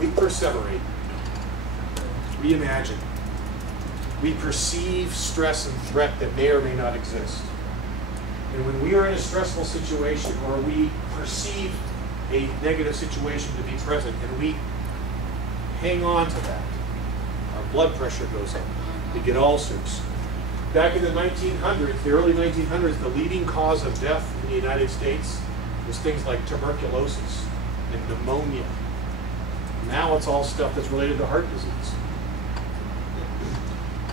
We perseverate. We imagine. We perceive stress and threat that may or may not exist. And when we are in a stressful situation, or we perceive a negative situation to be present, and we hang on to that, our blood pressure goes up. We get ulcers. Back in the 1900s, the early 1900s, the leading cause of death in the United States was things like tuberculosis and pneumonia. Now it's all stuff that's related to heart disease.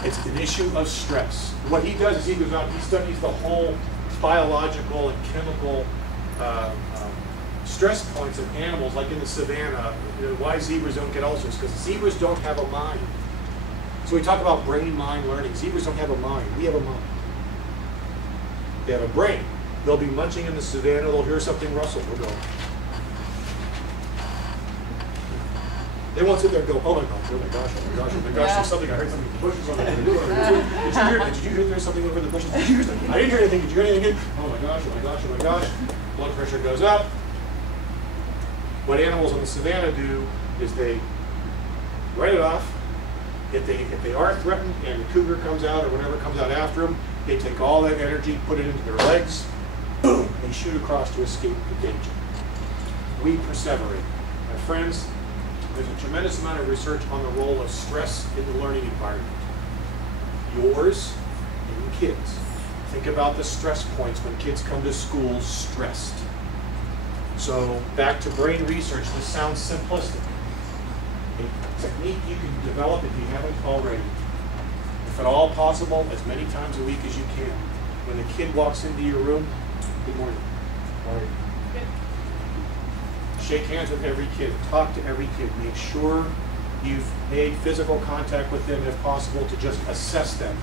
It's an issue of stress. What he does is he goes out and he studies the whole biological and chemical stress points of animals, like in the savannah. You know, why zebras don't get ulcers? Because zebras don't have a mind. So we talk about brain-mind learning. Zebras don't have a mind. We have a mind. They have a brain. They'll be munching in the savannah. They'll hear something rustle. They'll go. They won't sit there and go, oh my gosh, oh my gosh, oh my gosh, oh my gosh, there's something, I heard something in the bushes. Did you hear there's something over the bushes? Did you hear something? I didn't hear anything. Did you hear anything? Oh my gosh, oh my gosh, oh my gosh. Blood pressure goes up. What animals in the savannah do is they write it off. If they are threatened and the cougar comes out or whatever comes out after them, they take all that energy, put it into their legs, boom, they shoot across to escape the danger. We perseverate. My friends, there's a tremendous amount of research on the role of stress in the learning environment. Yours and your kids. Think about the stress points when kids come to school stressed. So back to brain research, this sounds simplistic. A technique you can develop if you haven't already. If at all possible, as many times a week as you can. When the kid walks into your room, good morning. How are you? Shake hands with every kid, talk to every kid, make sure you've made physical contact with them if possible to just assess them.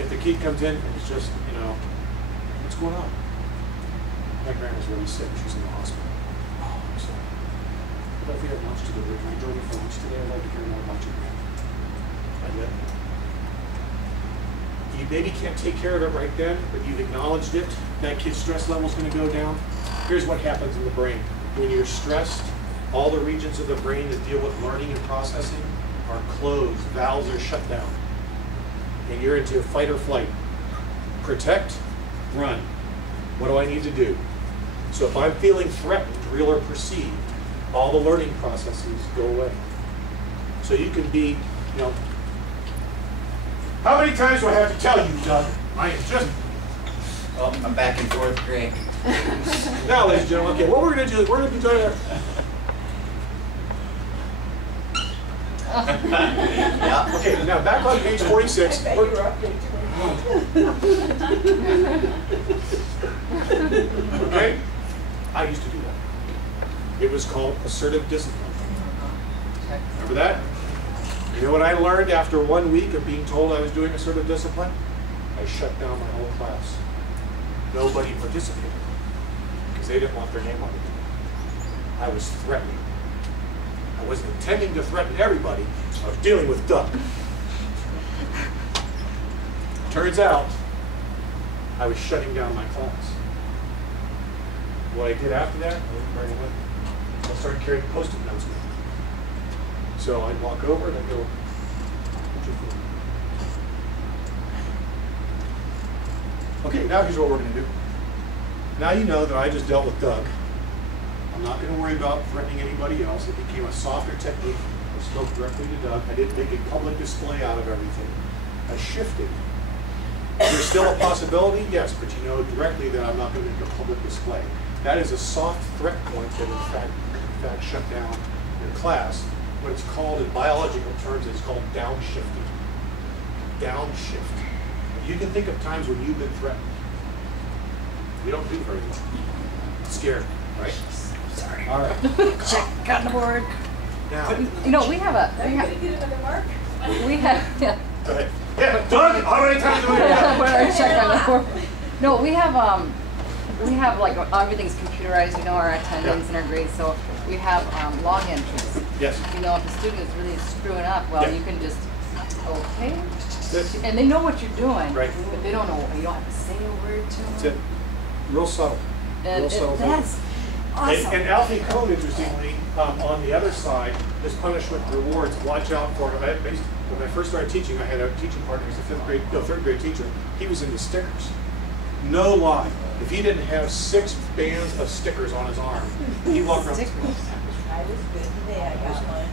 If the kid comes in and it's just, you know, what's going on? My grandma's really sick, she's in the hospital. Oh, I'm sorry. What if we have lunch together? Can I join you for lunch today? I'd like to hear more about your grandma. I did. You maybe can't take care of it right then, but you've acknowledged it. That kid's stress level's going to go down. Here's what happens in the brain. When you're stressed, all the regions of the brain that deal with learning and processing are closed. Valves are shut down. And you're into fight or flight. Protect, run. What do I need to do? So if I'm feeling threatened, real or perceived, all the learning processes go away. So you can be, you know, how many times do I have to tell you, Doug? I am just... Well, I'm back in fourth grade. Now, ladies and gentlemen, okay, what we're going to do is we're going to be doing our... Yeah. Okay, now back on page 46. Okay? I used to do that. It was called assertive discipline. Remember that? You know what I learned after 1 week of being told I was doing assertive discipline? I shut down my whole class. Nobody participated because they didn't want their name on it. I was threatening. I wasn't intending to threaten everybody. I was dealing with Doug. Turns out, I was shutting down my class. What I did after that, I wasn't very with me. I started carrying Post-it notes with me. So I'd walk over and I'd go, "What's your food?" Okay, now here's what we're going to do. Now you know that I just dealt with Doug. I'm not going to worry about threatening anybody else. It became a softer technique. I spoke directly to Doug. I didn't make a public display out of everything. I shifted. There's still a possibility, yes, but you know directly that I'm not going to make a public display. That is a soft threat point that in fact shut down your class. What it's called in biological terms is called downshifting. Downshift. You can think of times when you've been threatened. We don't do very well. Scared, right? Sorry. All right. Check on the board. Now, You know, we have a, Are you going to get another mark? we have, yeah. go ahead. Yeah, Doug, how many times do we have? Put our check on the board. No, we have like everything's computerized, you know, our attendance and our grades, so we have log entries. Yes. You know, if a student is really screwing up, well, Yeah. you can just, okay. That's And they know what you're doing, Right. but they don't know, you don't have to say a word to them. it. Real subtle. And Real subtle. that's Awesome. And Alfie Cohn, interestingly, on the other side, is punishment rewards. Watch out for it. When I first started teaching, I had a teaching partner. He was a third grade teacher. He was into stickers. No lie. If he didn't have 6 bands of stickers on his arm, he walked around. I was good today, I got one.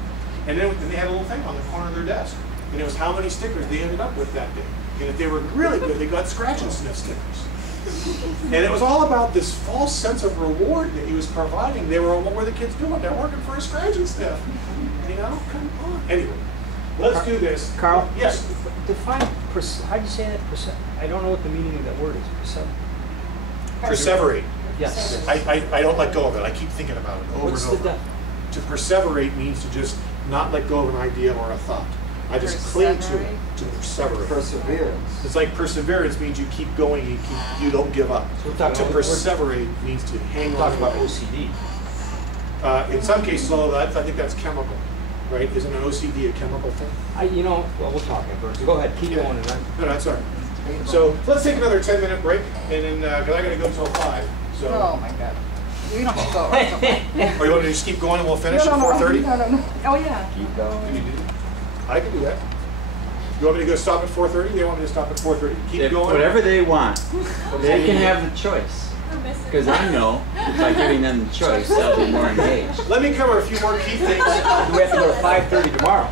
And then they had a little thing on the corner of their desk. And it was how many stickers they ended up with that day. And if they were really good, they got scratch and sniff stickers. And it was all about this false sense of reward that he was providing. They were, what were the kids doing? They're working for a scratch and sniff. You know, come on. Anyway, let's do this. Carl? Yes. Define, how do you say that? I don't know what the meaning of that word is. Perseverate. Yes. I don't let go of it. I keep thinking about it over What's and the over. To perseverate means to just not let go of an idea or a thought. I just cling to it, to perseverate. Perseverance. It's like perseverance means you keep going, you don't give up. So we're talking To about- perseverate means to hang on. Talk about OCD. In some cases, although I think that's chemical, right? Isn't an OCD a chemical thing? Well, we'll talk afterwards. Go ahead, keep Yeah. going. And then. No, that's all right. So let's take another 10-minute break, and then because I got to go till 5. So. Oh my God. We don't have to go. Right? Or you want to just keep going and we'll finish No, at 4:30? No. Oh yeah. Keep going. I can do that. You want me to go stop at 4:30? They want me to stop at 4:30? Keep going? Whatever they want. They can have the choice. Because I know by giving them the choice, they'll be more engaged. Let me cover a few more key things. We have to go to 5:30 tomorrow.